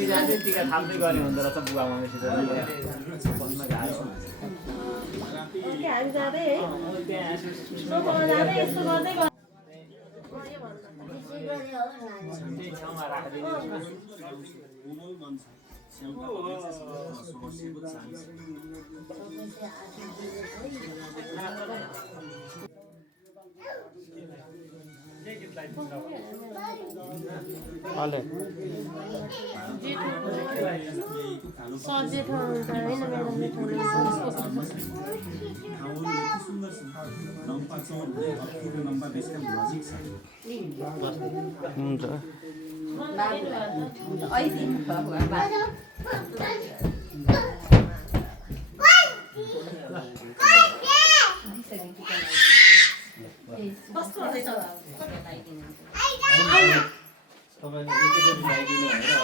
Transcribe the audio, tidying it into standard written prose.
हामी जाँदै टिका थाप्दै गर्ने हुँदो रहेछ बुवा मम्मीसित फोनमा गाह्रो हामी जाँदै है यस्तो जाँदै यस्तो गर्दै त्यही ठाउँमा राखिदिनु सजेठो हुन्छ होइन तपाईँले एकैचोटि ल्याइदिनु भनेर